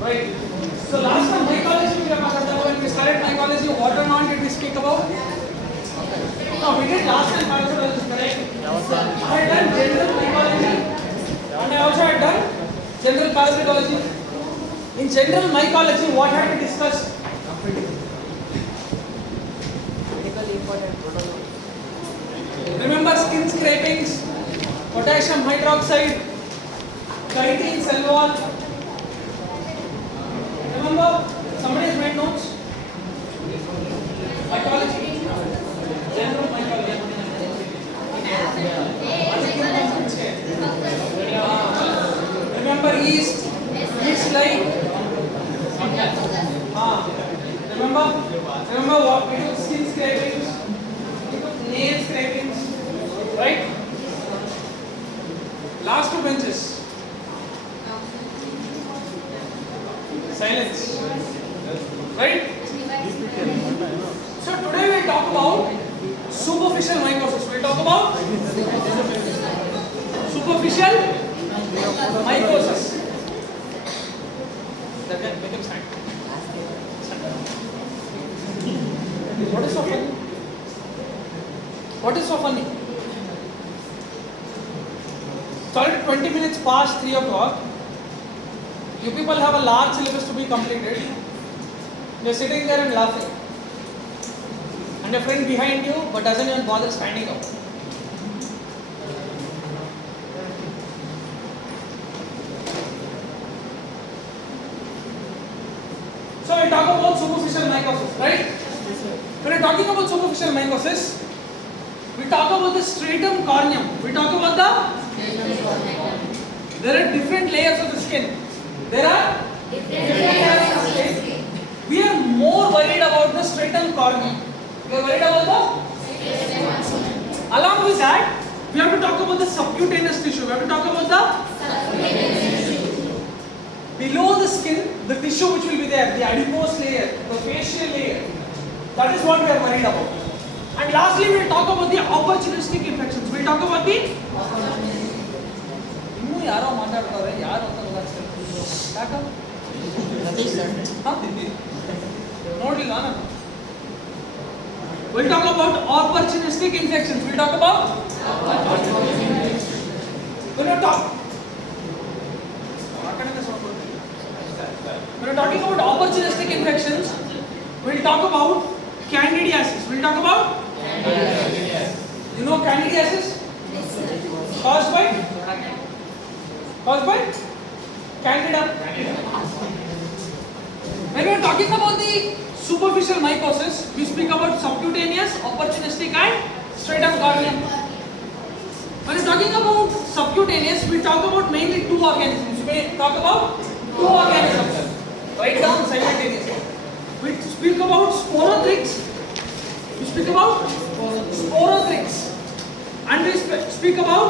Right. So last time mycology when we started mycology, what and all did we speak about? No, we did last time parasitology, correct? I had done general mycology and I also had done general parasitology. In general mycology, what had we discussed? Remember skin scrapings, potassium hydroxide, chitin cell wall. Remember? Somebody has made notes? Mycology. General mycology. Remember yeast? Yeast like? Remember? Remember what? We took skin scrapings, we took nail scrapings, right? Last two benches. Silence. Right? So today we'll talk about superficial mycosis. We'll talk about superficial mycosis. What is so funny? What is so funny? It's already 20 minutes past 3 o'clock. You people have a large syllabus to be completed. You're sitting there and laughing. And a friend behind you but doesn't even bother standing up. So we'll talk about superficial mycosis, right? When we're talking about superficial mycosis, we talk about the stratum corneum. We talk about there are different layers of the skin. There are different layers of skin. We are more worried about the stratum corneum. We are worried about the. Along with that, we have to talk about the subcutaneous tissue. We have to talk about the below the skin, the tissue which will be there, the adipose layer, the facial layer. That is what we are worried about. And lastly, we will talk about the opportunistic infections. We will talk about the. ಯಾರೋ ಮಾತಾಡ್ತಾರೆ ಯಾರು ಅಂತ ಗೊತ್ತಾಗ್ತದೆ ನೋಡ್ಲಿಲ್ಲ ನಾನು. We'll talk about opportunistic infections. We'll talk about when we're talking about opportunistic infections, we'll talk about candidiasis. We'll talk about you know candidiasis caused by Candida. When we are talking about the superficial mycosis, we speak about subcutaneous, opportunistic and stratum corneum. When we are talking about subcutaneous, we talk about mainly two organisms. We talk about two organisms. Write down simultaneously. We speak about Sporothrix. We speak about Sporothrix. And we speak about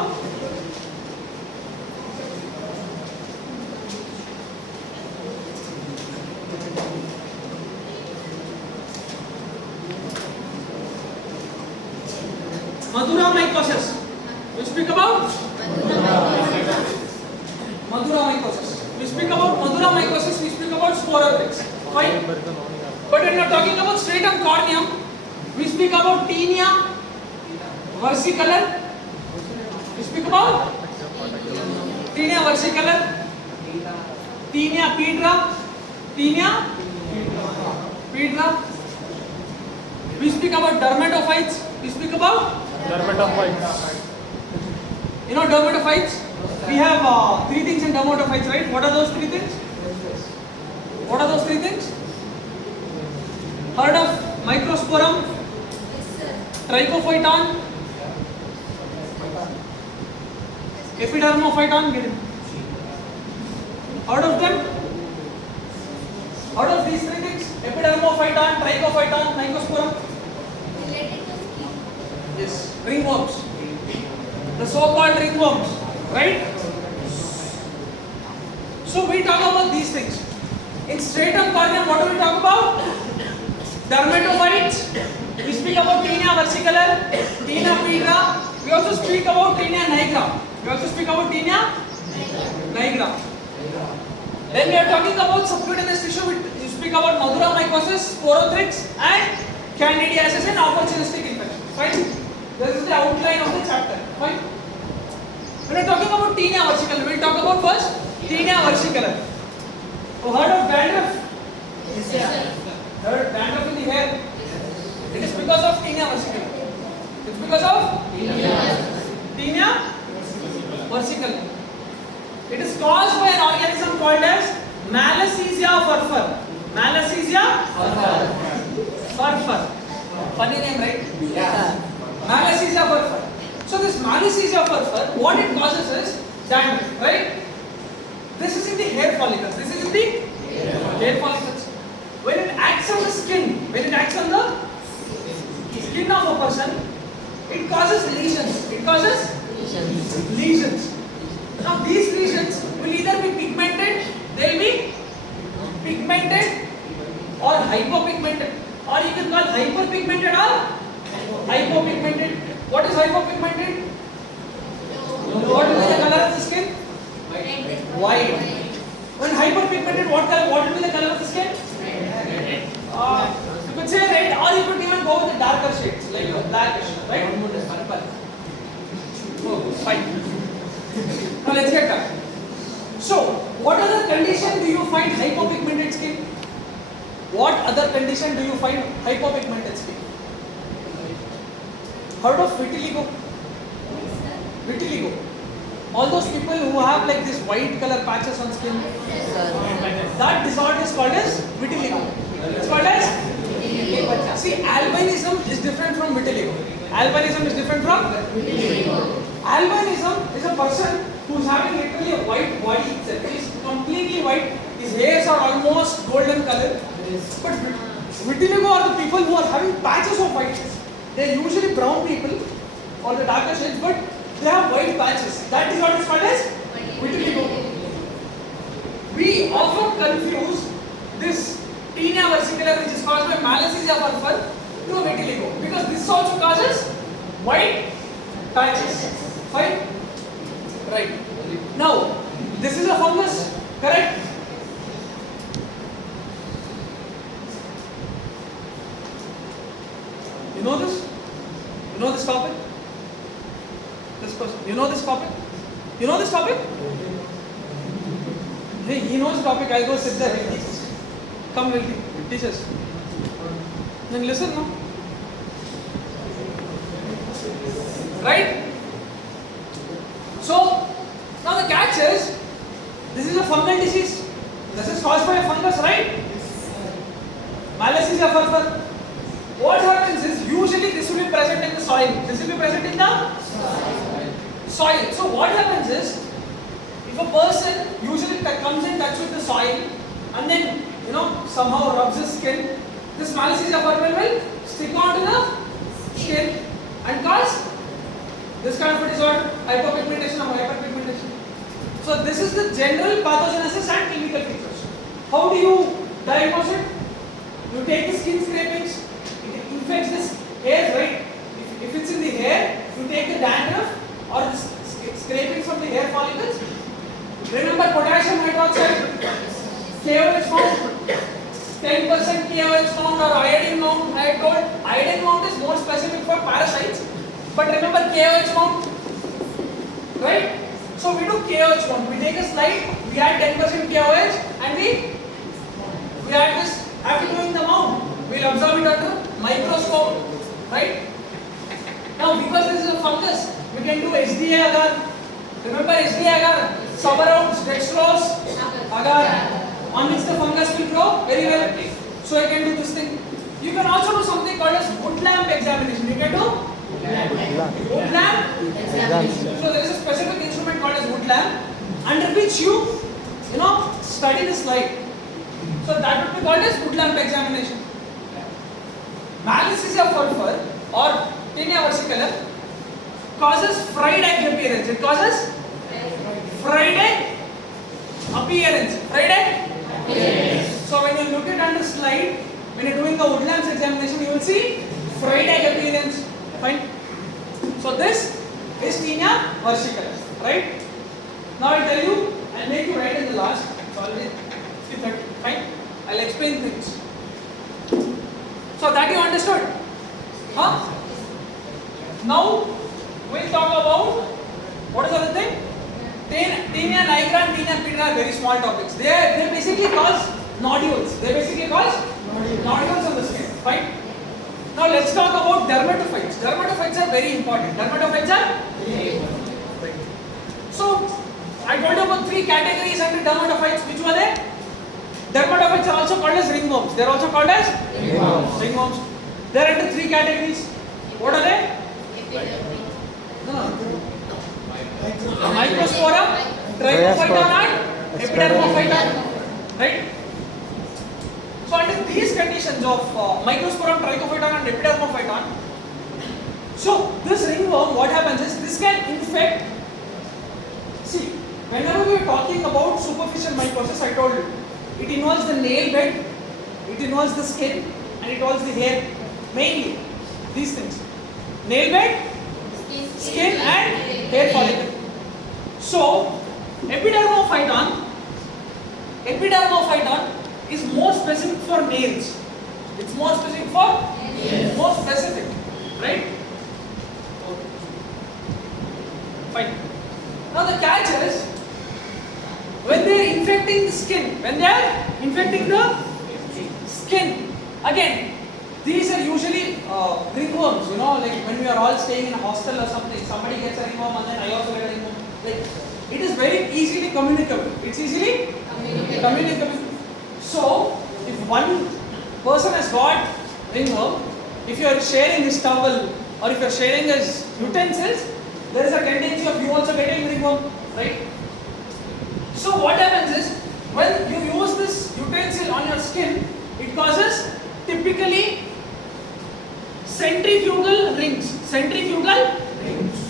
Madura mycosis. We speak about Madura mycosis. We speak about Madura mycosis. We speak about Sporothrix. Fine. But when we are talking about stratum corneum, we speak about Tinea versicolor. We speak about Tinea versicolor, Tinea pedra, Tinea pedra. We speak about dermatophytes. We speak about dermatophytes. You know dermatophytes? We have three things in dermatophytes, right? What are those three things? What are those three things? Heard of microsporum, trichophyton, epidermophyton? Get it? Heard of them? Heard of these three things? Epidermophyton, trichophyton, microsporum? Yes, ringworms. The so-called ringworms, right? So we talk about these things. In stratum corneum, what do we talk about? Dermatophytes. We speak about Tinea versicolor, Tinea pedra. We also speak about Tinea nigra. We also speak about Tinea nigra. Then we are talking about subcutaneous tissue. We speak about Madura mycosis, sporothrix, and candidiasis and opportunistic infection. Fine. This is the outline of the chapter. Fine. When we are talking about tinea versicolor, we will talk about first tinea versicolor. Oh, heard of dandruff? Yes. Heard dandruff in the hair? It is because of tinea versicolor. It's because of tinea versicolor. It is caused by an organism called as mycoses furfur. Mycoses furfur. Funny name, right? Yeah. Mycoses furfur. So this mycoses furfur, what it causes is dandruff, right? This is in the hair follicles. This is in the hair follicles. When it acts on the skin, when it acts on the skin of a person, it causes lesions. It causes lesions. Now these lesions will either be pigmented, they will be pigmented or hypopigmented, or you can call hyperpigmented or hypopigmented. What is hypopigmented? What will be the color of the skin? White. When hyperpigmented, what will be the color of the skin? You could say red, or you could even go with the darker shades like blackish, right? Purple. Oh, fine. Now let's get back. So, what other condition do you find hypopigmented skin? What other condition do you find hypopigmented skin? Heard of vitiligo? Vitiligo. All those people who have like this white color patches on skin, that disorder is called as vitiligo. It's called as vitiligo. See, albinism is different from vitiligo. Albinism is different from vitiligo. Albinism is a person who is having literally a white body itself. He is completely white. His hairs are almost golden color. But vitiligo are the people who are having patches of white. They are usually brown people or the darker shades, but they have white patches. That is what is called as vitiligo. We often confuse this tinea versicolor, which is caused by mycoses furfur, to vitiligo, because this also causes white patches. Fine? Right. Now, this is a fungus, correct? You know this? You know this topic? This person. You know this topic? You know this topic? Hey, he knows the topic. I'll go sit there. He'll teach us. Come, we'll teach us. Then listen now. Right? So, now the catch is, this is a fungal disease. This is caused by a fungus, right? Mycoses furfur. What happens is, usually this will be present in the soil. This will be present in the soil. So what happens is, if a person usually comes in touch with the soil and then, somehow rubs his skin, this mycoses furfur will stick onto the skin and cause this kind of a disorder, hypopigmentation or hyperpigmentation. So this is the general pathogenesis and clinical features. How do you diagnose it? You take the skin scrapings, it infects this hair, right? If it's in the hair, you take the dandruff or the scrapings from the hair follicles. Remember potassium hydroxide, KOH mount, 10% KOH mount or iodine mount. I had told iodine mount is more specific for parasites. But remember KOH mount, right? So we do KOH mount. We take a slide, we add 10% KOH and we add this. After doing the mount, we will observe it under microscope, right? Now because this is a fungus, we can do HDA agar. Remember HDA agar? Subarounds, dextrose, agar, on which the fungus will grow very well. So I can do this thing. You can also do something called as wood lamp examination. You can do wood lamp examination. So there is a specific instrument called as wood lamp, under which you study the slide. So that would be called as wood lamp examination. Mycoses furfur or tinea versicolor causes fried egg appearance. It causes fried egg appearance. Fried egg appearance. So when you look at under slide, when you are doing the wood lamp examination, you will see fried egg appearance. Fine. So this is tinea versicolor, right? Now I'll tell you, I'll make you write in the last. already 3:30. Fine. I'll explain things. So that you understood? Huh? Now we'll talk about what is the other thing? Tinea nigra and tinea pedra are very small topics. They basically cause nodules. They basically cause nodules on the skin. Fine. Now let's talk about dermatophytes. Dermatophytes are very important. Dermatophytes are very important. So I told you about 3 categories under dermatophytes. Which were they? Dermatophytes are also called as ringworms. They are also called as ringworms. They are under 3 categories. What are they? Microsporum, trichophyton and epidermophyton. Right? So under these conditions of microsporum, trichophyton and epidermophyton, so this ringworm, what happens is this can infect. See, whenever we are talking about superficial mycosis, I told you, it involves the nail bed, it involves the skin, and it involves the hair. Mainly these things: nail bed, skin, and hair follicle. So epidermophyton is more specific for nails. It's more specific for nails. More specific, right? Fine. Now the catch is when they are infecting the skin. When they are infecting the skin, again, these are usually ringworms. You know, like when we are all staying in a hostel or something, somebody gets a ringworm and then I also get a ringworm. Like, it is very easily communicable. It's easily communicable. So, if one person has got ringworm, if you are sharing his towel or if you are sharing his utensils, there is a tendency of you also getting ringworm, right? So, what happens is when you use this utensil on your skin, it causes typically centrifugal rings. Centrifugal rings.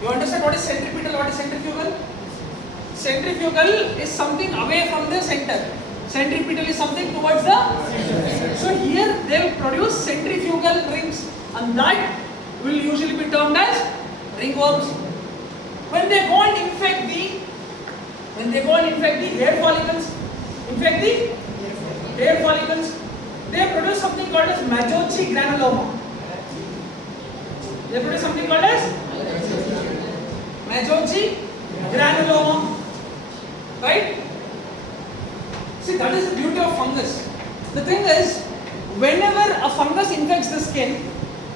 You understand what is centripetal, what is centrifugal? Centrifugal is something away from the center. Centripetal is something towards the center. So here they will produce centrifugal rings, and that will usually be termed as ringworms. When they go and infect the hair follicles, they produce something called as mycoses granuloma. They produce something called as mycoses granuloma, right? See, that is the beauty of fungus. The thing is, whenever a fungus infects the skin,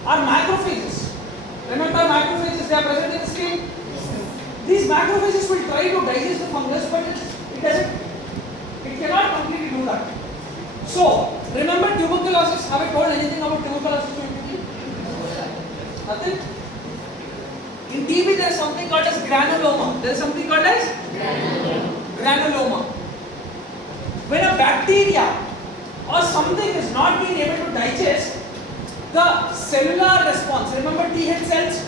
are macrophages. Remember macrophages, they are present in the skin. These macrophages will try to digest the fungus, but it cannot completely do that. So, remember tuberculosis. Have I told anything about tuberculosis? Nothing? In TB there is something called as granuloma. There is something called as granuloma. When a bacteria or something is not being able to digest, the cellular response, remember T cells?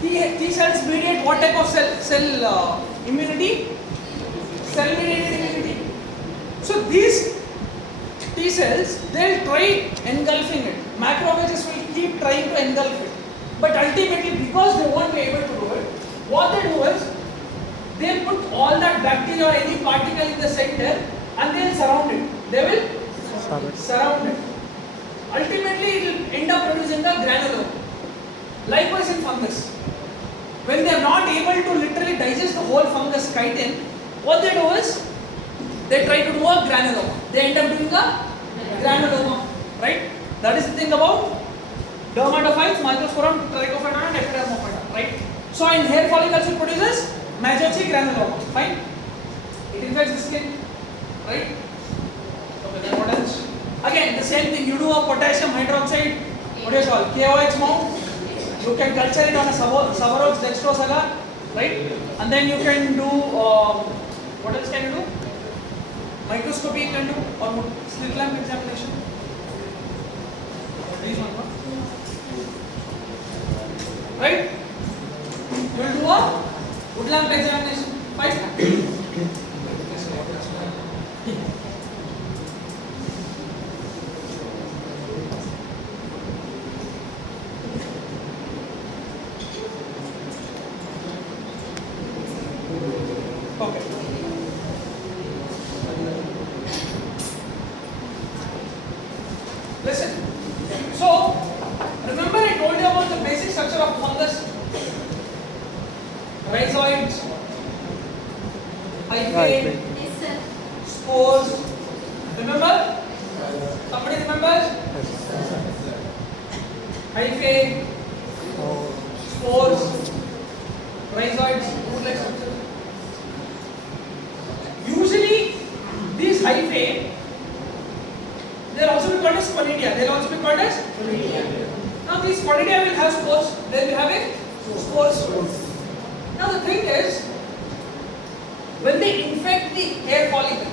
T cells mediate what type of cell immunity? Cell mediated immunity. So these T cells, they will try engulfing it. Macrophages will keep trying to engulf it. But ultimately, because they won't be able to do it, what they do is, they put all that bacteria or any particle in the center and they will surround it. They will surround it. Ultimately, it will end up producing a granuloma. Likewise in fungus. When they are not able to literally digest the whole fungus chitin, what they do is, they try to do a granuloma. They end up doing a granuloma. Right? That is the thing about dermatophytes, microsporum, trichophyton and epidermophyton. Right? So in hair follicles it produces mycoses granuloma. Fine? It infects the skin. Right? Okay, then what else? Again, the same thing. You do a potassium hydroxide, what do you call? KOH mount. You can culture it on a Savarox dextrose agar. Right? And then you can do, what else can you do? Microscopy you can do, or slit lamp examination. Right? You will do a wood lamp examination. Fine? Okay. spores. Remember? Somebody remembers? Hyphae, spores, rhizoids, food-like structures. Usually, these hyphae, they will also be called as sponidia. They will also be called as sponidia. Now, these sponidia will have spores. They will have a spores. Now, the thing is, when they infect the hair follicle,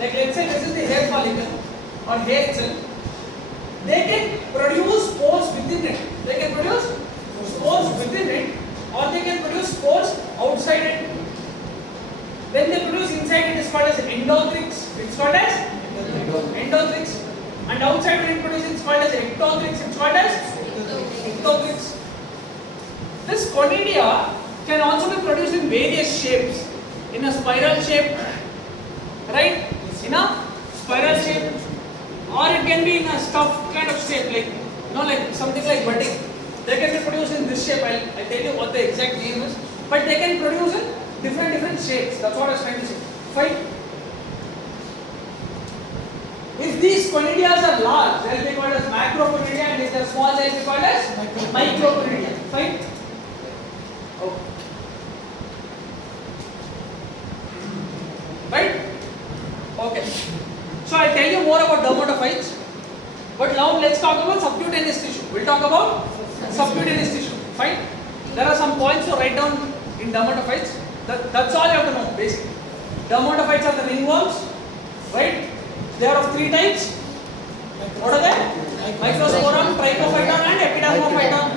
like let's say this is the hair follicle or hair itself, they can produce spores within it. They can produce spores within it, or they can produce spores outside it. When they produce inside, it is called as endothrix. It's called as endothrix. And outside, when it produces, it's called as ectothrix. It's called as ectothrix. This conidia can also be produced in various shapes. In a spiral shape, right? In a spiral shape, or it can be in a stuffed kind of shape, like like something like budding. They can be produced in this shape. I'll tell you what the exact name is, but they can produce in different shapes. That's what I was trying to say. Fine. If these conidias are large, they will be called as macroconidia, and if they are small, they will be called as microconidia. Fine. Okay. Right? Okay. So I'll tell you more about dermatophytes. But now let's talk about subcutaneous tissue. We'll talk about subcutaneous tissue. Fine? There are some points to write down in dermatophytes. That's all you have to know, basically. Dermatophytes are the ringworms, right? They are of three types. What are they? Microsporum, trichophyton, and epidermophyton.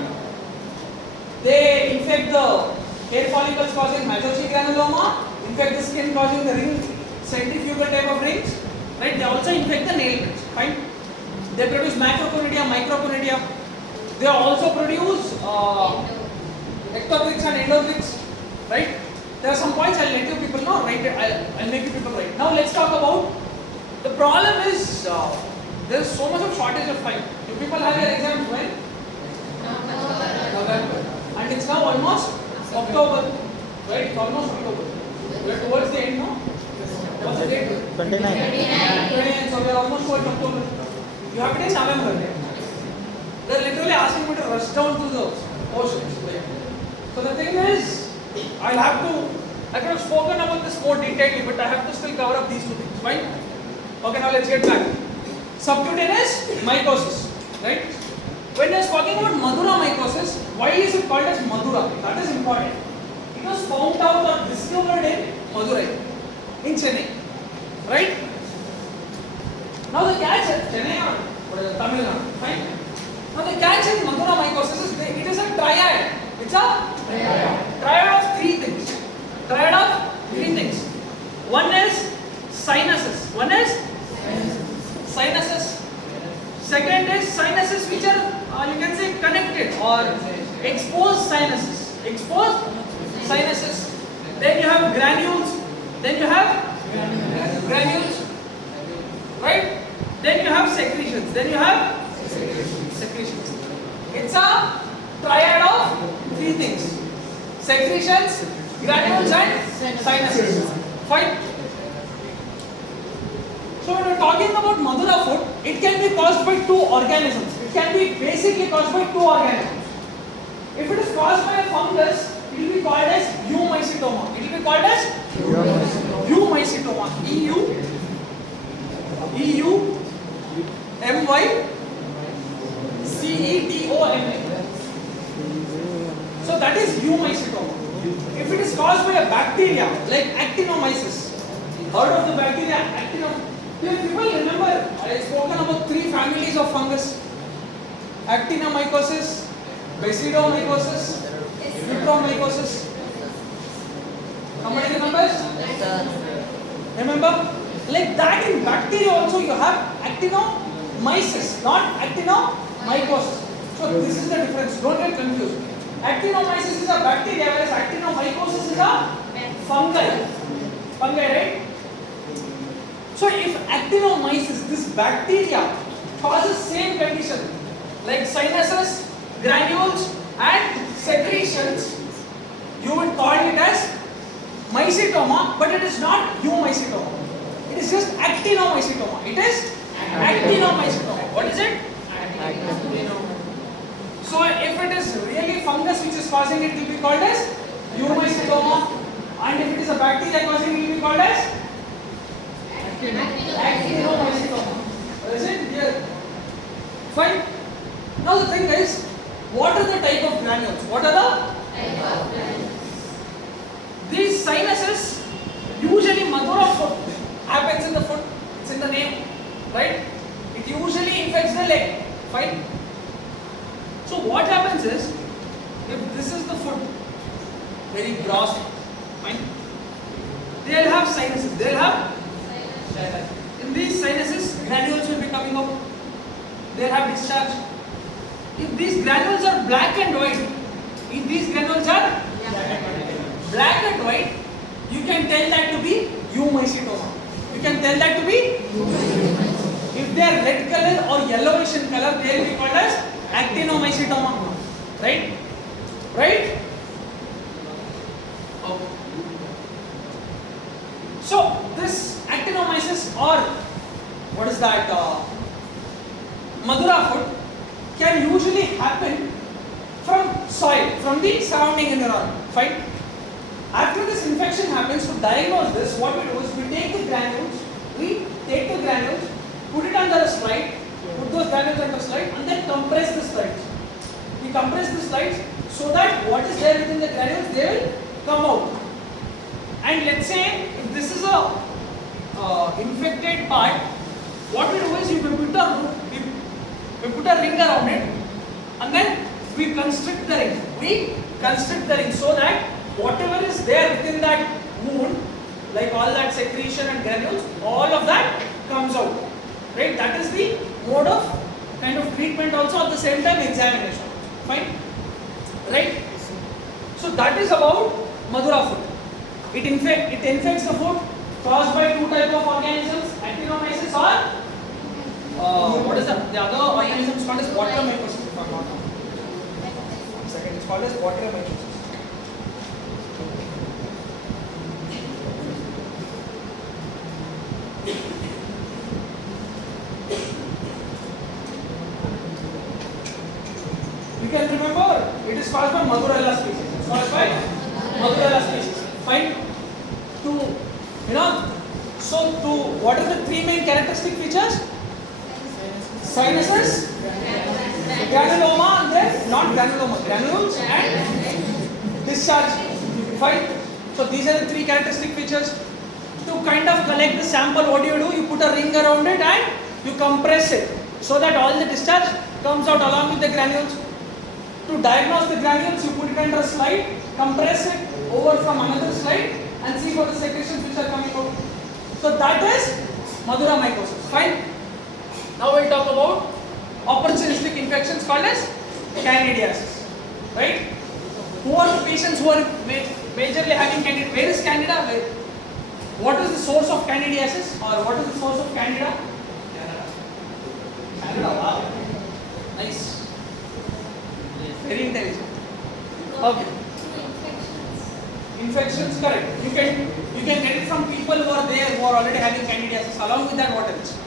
They infect the hair follicles causing mycoses granuloma, infect the skin causing the ring, centrifugal type of rings, right? They also infect the nail beds. Fine. They produce macroconidia, microconidia. They also produce ectothrix and endothrix, right? There are some points I'll let you people know. Right? I'll make you people write. Now let's talk about the problem is there is so much of shortage of time. You people have your exams when? November. And it's now almost October, right? It's almost October. We are towards the end now. What's the date? 29. 29. So we are almost towards October. You have it in November. They are literally asking me to rush down to the portions. So the thing is, I could have spoken about this more detailedly, but I have to still cover up these two things. Fine? Okay, now let's get back. Subcutaneous mycosis, right? When I was talking about Madura mycosis, why is it called as Madura? That is important. It was found out or discovered in Madurai, in Chennai, right? Now the catch is Chennai or Tamil Nadu, fine? Now the catch in Madura mycosis is it is a triad. It's a triad of three things. Triad of three things. One is sinuses. Sinuses. Second is sinuses which are you can say connected or exposed sinuses. Then you have granules. Right? Then you have secretions. It's a triad of three things. Secretions, granules and sinuses. Fine? So when we're talking about Madura food, it can be caused by two organisms. It can be basically caused by two organisms. If it is caused by a fungus, it will be called as eumycetoma. Eumycetoma. E-U-M-Y-C-E-T-O-M-A. So that is eumycetoma. If it is caused by a bacteria like actinomyces, heard of the bacteria actinomyces? Do people remember I have spoken about three families of fungus? Actinomycosis, basidiomycosis, mucormycosis. Somebody remembers? Remember? Like that in bacteria also you have actinomyces, not actinomycosis. So this is the difference. Don't get confused. Actinomyces is a bacteria, whereas actinomycosis is a fungi. Fungi, right? So if actinomyces, this bacteria, causes same condition like sinuses, granules and secretions, you would call it as mycetoma, but it is not eumycetoma. It is just actinomycetoma. It is actinomycetoma. What is it? So if it is really fungus which is causing it, it will be called as eumycetoma, and if it is a bacteria causing it, it will be called as actinomycetoma. Is it here? Fine. Now the thing is, what are the type of granules? What are the type of granules? These sinuses, usually Madura foot happens in the foot. It's in the name, right? It usually infects the leg. Fine. So what happens is, if this is the foot, very gross, fine. They'll have sinuses. They'll have in these sinuses, granules will be coming out. They'll have discharge. If these granules are black and white, if these granules are black and white, you can tell that to be eumycetoma. You can tell that to be. If they are red color or yellowish in color, they will be called as actinomycetoma. Right? Right? Okay. So this actinomyces, or what is that? Madura foot can usually happen from soil, from the surrounding environment. Fine. After this infection happens, to diagnose this, what we do is we take the granules, put it under a slide, put those granules under a slide, and then compress the slides. We compress the slides so that what is there within the granules, they will come out. And let's say if this is a infected part, what we do is we put a ring around it, and then we constrict the ring. So that whatever is there within that wound, like all that secretion and granules, all of that comes out. Right? That is the mode of kind of treatment, also at the same time examination. Fine? Right? So that is about Madura foot. It infects the foot caused by two types of organisms, actinomyces or what is the other organism is called as water mycoses, if I'm not wrong. One second, it's called as water mycoses. You can remember, it is caused by Madurella species. It's caused by Madurella species. Fine. What are the three main characteristic features? Sinuses, granuloma, and then not granuloma, granules and discharge. Fine. So these are the three characteristic features. To kind of collect the sample, what do? You put a ring around it and you compress it so that all the discharge comes out along with the granules. To diagnose the granules, you put it under a slide, compress it over from another slide, and see for the secretions which are coming out. So that is Madura mycosis. Fine. Now we'll talk about opportunistic infections called as candidiasis. Right? Who are the patients who are majorly having candida? Where is candida? What is the source of candidiasis, or what is the source of candida? Canada. Wow. Nice. Very intelligent. Okay. Infections, correct. You can get it from people who are there, who are already having candidiasis. Along with that, what else?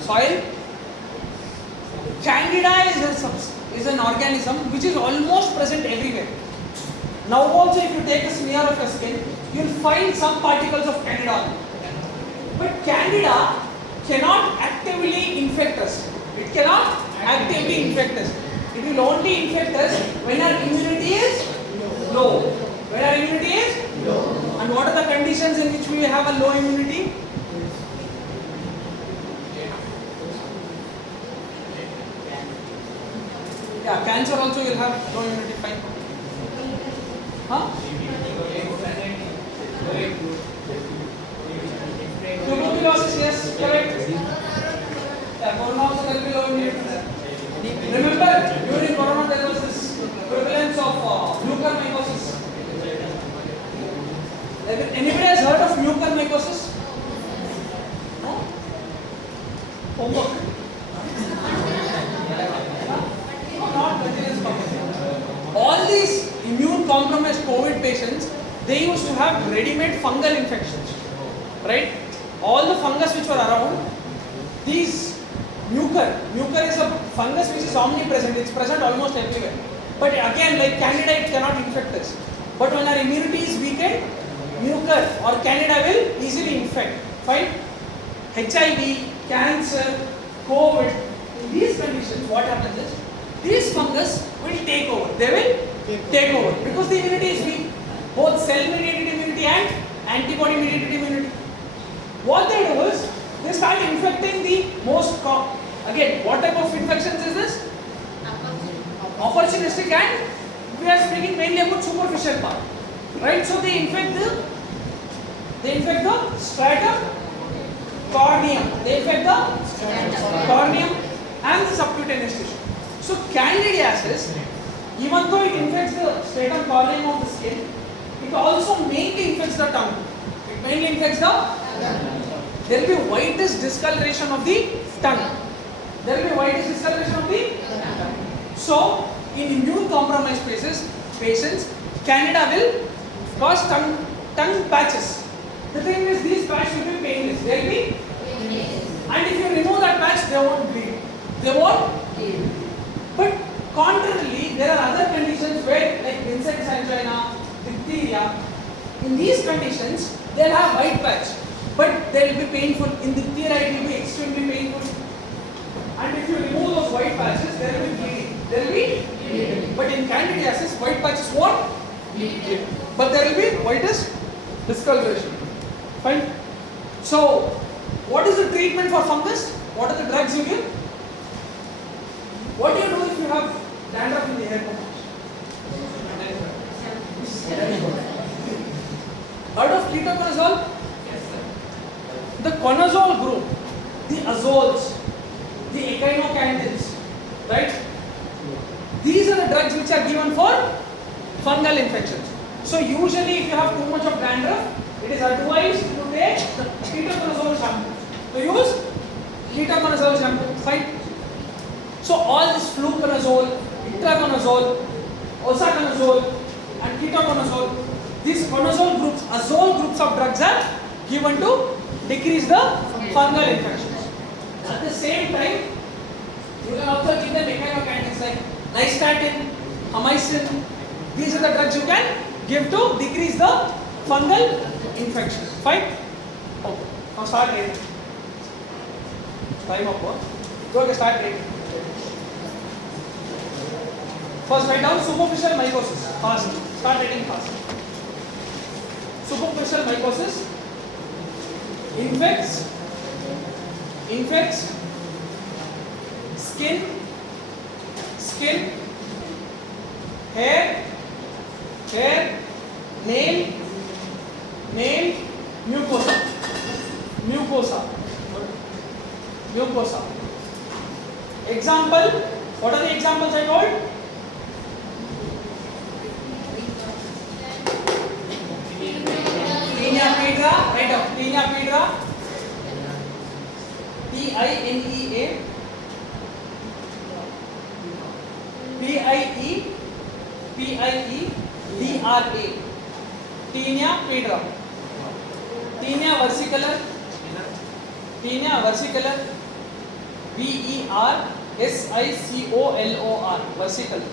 Soil. Candida is an organism which is almost present everywhere. Now also, if you take a smear of your skin, you will find some particles of candida. But candida cannot actively infect us. It cannot actively infect us. It will only infect us when our immunity is low. When our immunity is low. And what are the conditions in which we have a low immunity? Yeah, cancer also will have low immunity. Fine. Huh? Tuberculosis, yes, correct. Yeah, corona also can be low immunity. Remember, during corona there was this prevalence of mycoses. Anybody has heard of mycoses? No? Homework. Not continuous. All these immune compromised immunocompromised COVID patients, they used to have ready-made fungal infections, right? All the fungus which were around, these mucor is a fungus which is omnipresent, it's present almost everywhere. But again, like Candida, it cannot infect us. But when our immunity is weakened, mucor or Candida will easily infect. Fine? HIV, cancer, COVID, in these conditions, what happens is, these fungus will take over. They will take over because the immunity is weak. Both cell-mediated immunity and antibody-mediated immunity. What they do is, they start infecting the most again, what type of infections is this? Opportunistic, and we are speaking mainly about superficial part. Right? So they infect the stratum corneum. They infect the corneum and the subcutaneous tissue. So candidiasis, even though it infects the stratum corneum of the skin, it also mainly infects the tongue. It mainly infects the tongue. There will be whitish discoloration of the tongue. There will be whitish discoloration of the tongue. So, in immune compromised patients, Candida will cause tongue patches. The thing is, these patches will be painless. They will be painless. And if you remove that patch, they won't bleed. They won't bleed. But contrarily, there are other conditions where, like Vincent's angina, diphtheria, in these conditions, they will have white patch. But they will be painful. In diphtheria, it will be extremely painful. And if you remove those white patches, there will be bleeding. There will be bleeding. But in candidiasis, white patches won't bleed. But there will be whitish discoloration. Fine. So, what is the treatment for fungus? What are the drugs you give? What do you do if you have dandruff in the hair? Heard of ketoconazole? The conazole group, the azoles, the echinocandins, right? These are the drugs which are given for fungal infections. So usually if you have too much of dandruff, it is advised to take ketoconazole shampoo. To use ketoconazole shampoo, fine? So all this fluconazole, itraconazole, osaconazole and ketoconazole, these conazole groups, azole groups of drugs are given to decrease the fungal infections. At the same time, you can also give them echinocandins like nystatin, amikacin. These are the drugs you can give to decrease the fungal infections. Fine? Okay. Now start writing. Time up. Okay, start writing. First write down superficial mycosis. Fast. Start writing fast. Superficial mycosis infects skin, hair, nail, mucosa. Example, what are the examples I told? Tinea pedra, write down. Tinea pedra, Tinea, Piedra, Tinea pedra. Tinea versicolor, Versicolor, versicolor.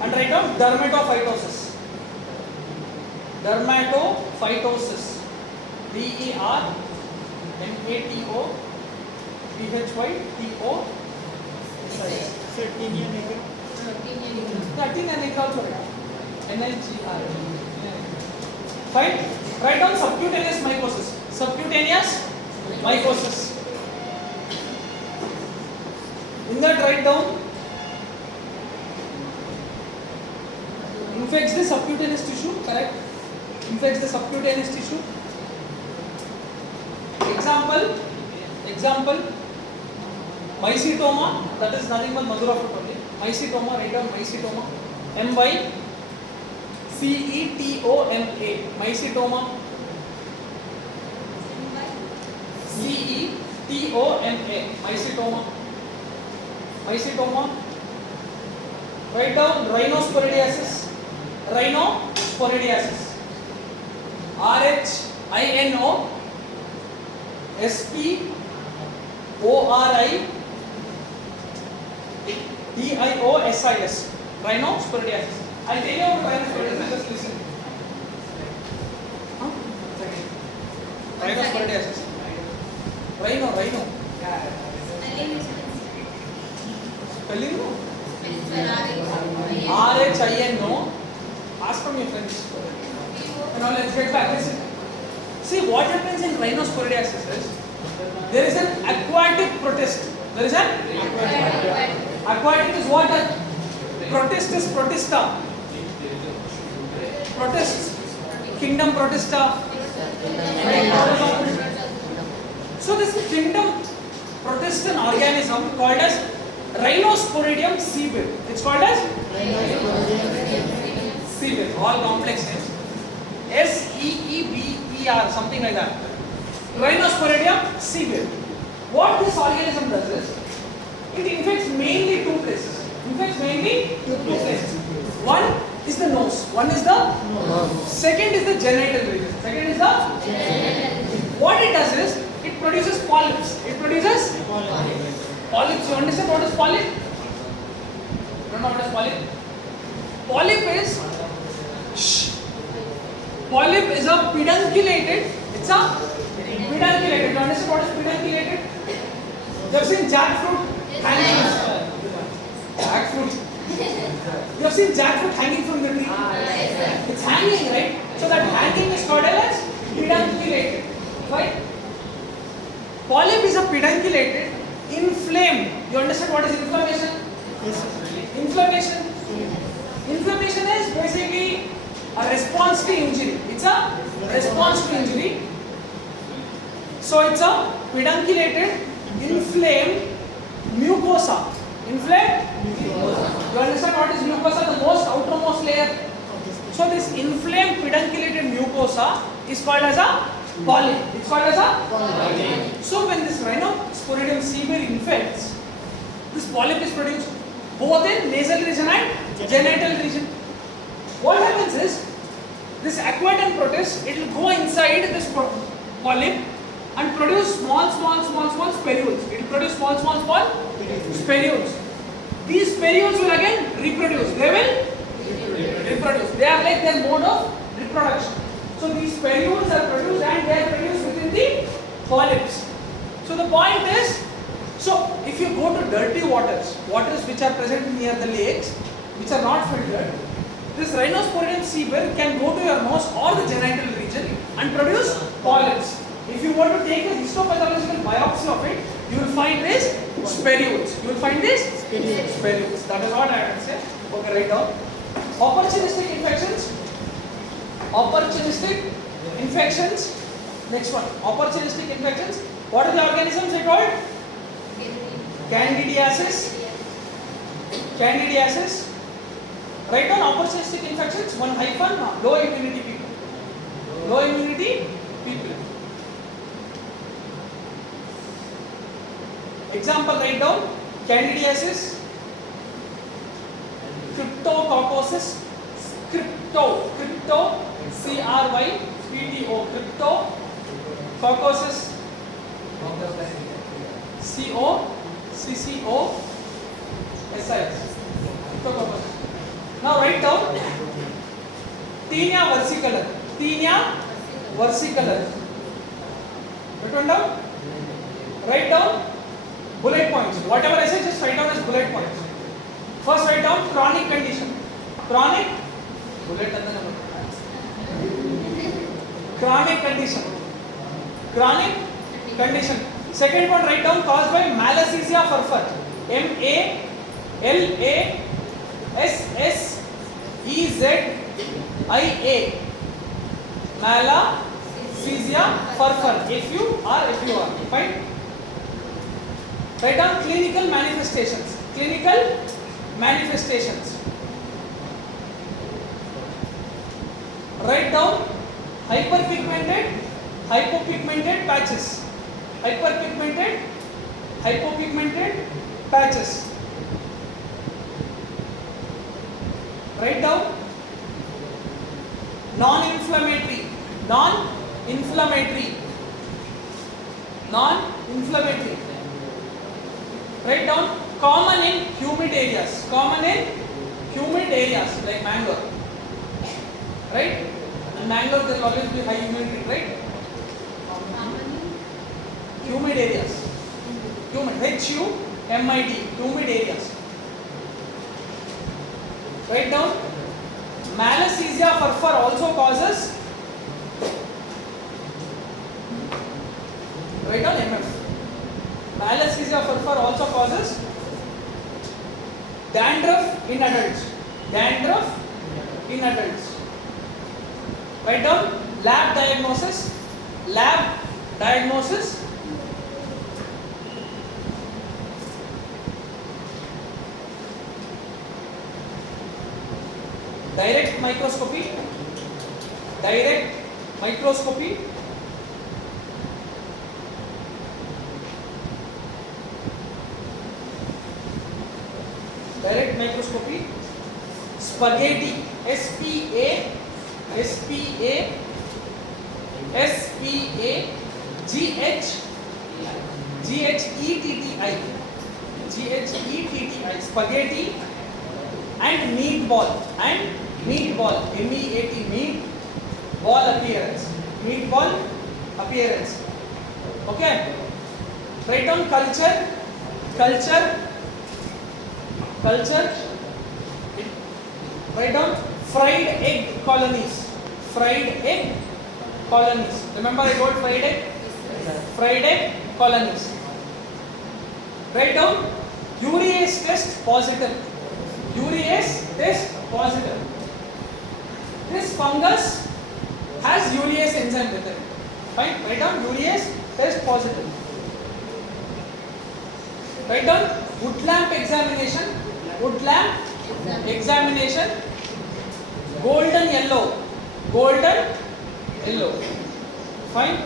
And write down dermatophytosis. Dermatophytosis, Dermatophytosis. Tinea nigra also write. NIGR. Fine. Write down subcutaneous mycosis. In that, write down infects the subcutaneous tissue. Correct. Infects the subcutaneous tissue. Example. Mycetoma. That is nothing but Madura fruit only. Mycetoma. Write down mycetoma. MYCETOMA. Mycetoma. CETOMA. Mycetoma. Write down rhinosporidiasis. rhinosporidiasis. rhinosporidiasis. Rhinosporidiasis. I'll tell you about rhinosporidiasis. Just listen. Huh? Rhinosporidiasis. Rhino. Spelling no? RHINO. Ask from your friends. Now let's get back. Listen. See what happens in rhinosporidiasis is there is an aquatic protist. There is an aquatic is what? Protist is protista. Protist. Kingdom protista. So this kingdom protestant organism called as Rhinosporidium seabill. It's called as seabill. All complex names. SEEBER, something like that. Rhinosporidium seabill. What this organism does is it infects mainly two places. One is the nose. Second is the genital region. What it does is it produces polyps. Polyps. You understand what is polyp? You don't know what is polyp? Polyp is a pedunculated. It's a pedunculated. You understand what is pedunculated? You have seen jackfruit hanging. Jackfruit. You have seen jackfruit hanging from the tree. It's hanging, right? So that hanging is called as pedunculated. Right? Polyp is a pedunculated, inflamed. You understand what is inflammation? Yes. Inflammation is basically a response to injury. It's a response to injury. So it's a pedunculated, inflamed mucosa. Inflamed? You understand what is mucosa? The most outermost layer. So this inflamed pedunculated mucosa is called as a polyp. It's called as a polyp. So when this Rhinosporidium seabill infects, this polyp is produced both in nasal region and genital region. What happens is this aquatic protist, it will go inside this polyp and produce small spherules. It will produce small spherules. These spherules will again reproduce. They will reproduce. They are like their mode of reproduction. So these spherules are produced and they are produced within the polyps. So the point is, so if you go to dirty waters which are present near the lakes, which are not filtered, this Rhinosporidium seabill can go to your nose or the genital region and produce polyps. If you want to take a histopathological biopsy of it, you will find these spherules. That is what I would say. Okay, write down. Opportunistic infections. Next one. Opportunistic infections. What are the organisms they called? Candidiasis. Write down opportunistic infections. One hyphen. Low immunity people. Example, write down candidiasis, cryptococcosis, crypto, CRYPTO, cryptococcosis, COCCOSIS, cryptococcosis. Now write down Taenia versicolor. Write down bullet points. Whatever I say, just write down as bullet points. First, write down chronic condition. Chronic condition. Second one, write down caused by malassezia furfur. MALASSEZIA. Malassezia furfur. If you are. Fine. Write down clinical manifestations. Write down hyperpigmented, hypopigmented patches. Write down non-inflammatory, non-inflammatory, non-inflammatory. Write down common in humid areas, common in humid areas like mango, right? And mango there will always be high humidity, right? Humid areas, humid, H-U-M-I-D, humid areas. Write down Malassezia furfur also causes, write down MF. Malassezia furfur also causes dandruff in adults. Dandruff in adults. Write down lab diagnosis. Lab diagnosis. Direct microscopy. Direct microscopy. Direct microscopy. Spaghetti. S-P-A-G-H-E-T-T-I. G-H-E-T-T-I. Spaghetti and meatball. And meatball. M-E-A-T. Meat ball appearance. Meatball appearance. Okay. Write down culture. Culture. Culture. Write down fried egg colonies. Fried egg colonies. Remember I told fried egg? Fried egg colonies. Write down urease test positive. Urease test positive. This fungus has urease enzyme with it. Fine. Write down urease test positive. Write down wood lamp examination. Wood lamp examination. Golden yellow. Golden yellow. Fine.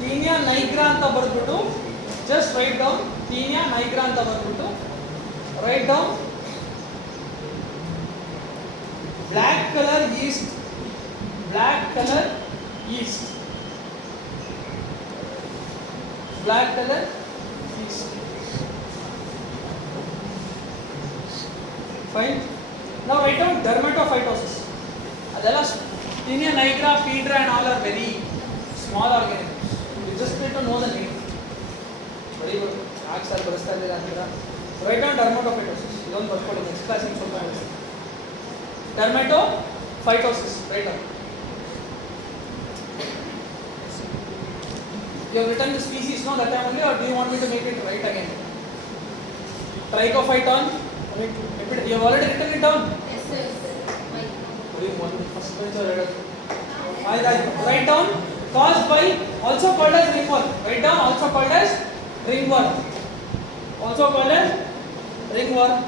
Tinea nigra anta barbitu. Just write down Tinea nigra anta barbitu. Write down black color yeast. Black color yeast. Black color yeast. Fine. Now write down dermatophytosis. Adala Tinea nigra, Pedra and all are very small organisms. You just need to know the name. Very good. Write down dermatophytosis. You don't work for the next class in dermatophytosis. Write down. You have written the species now that time only, or do you want me to make it right again? Trichophyton. You have already written it down. Yes, sir. Write down caused by, also called as ringworm. Write down also called as ringworm. Also called as ringworm.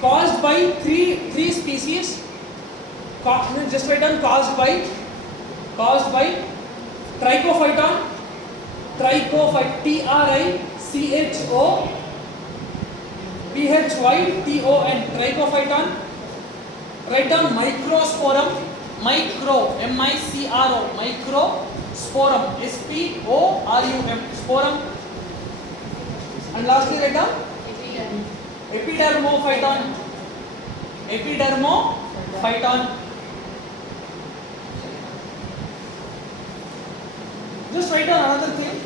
Caused by three species. Just write down caused by. Caused by Trichophyton. Trichophyton. T-R-I-C-H-O-P-H-Y-T-O-N. Trichophyton. Write down microsporum. Micro. M-I-C-R-O. Microsporum. S-P-O-R-U-M. Sporum. And lastly write down epidermophyton. Epidermophyton. Just write down another thing.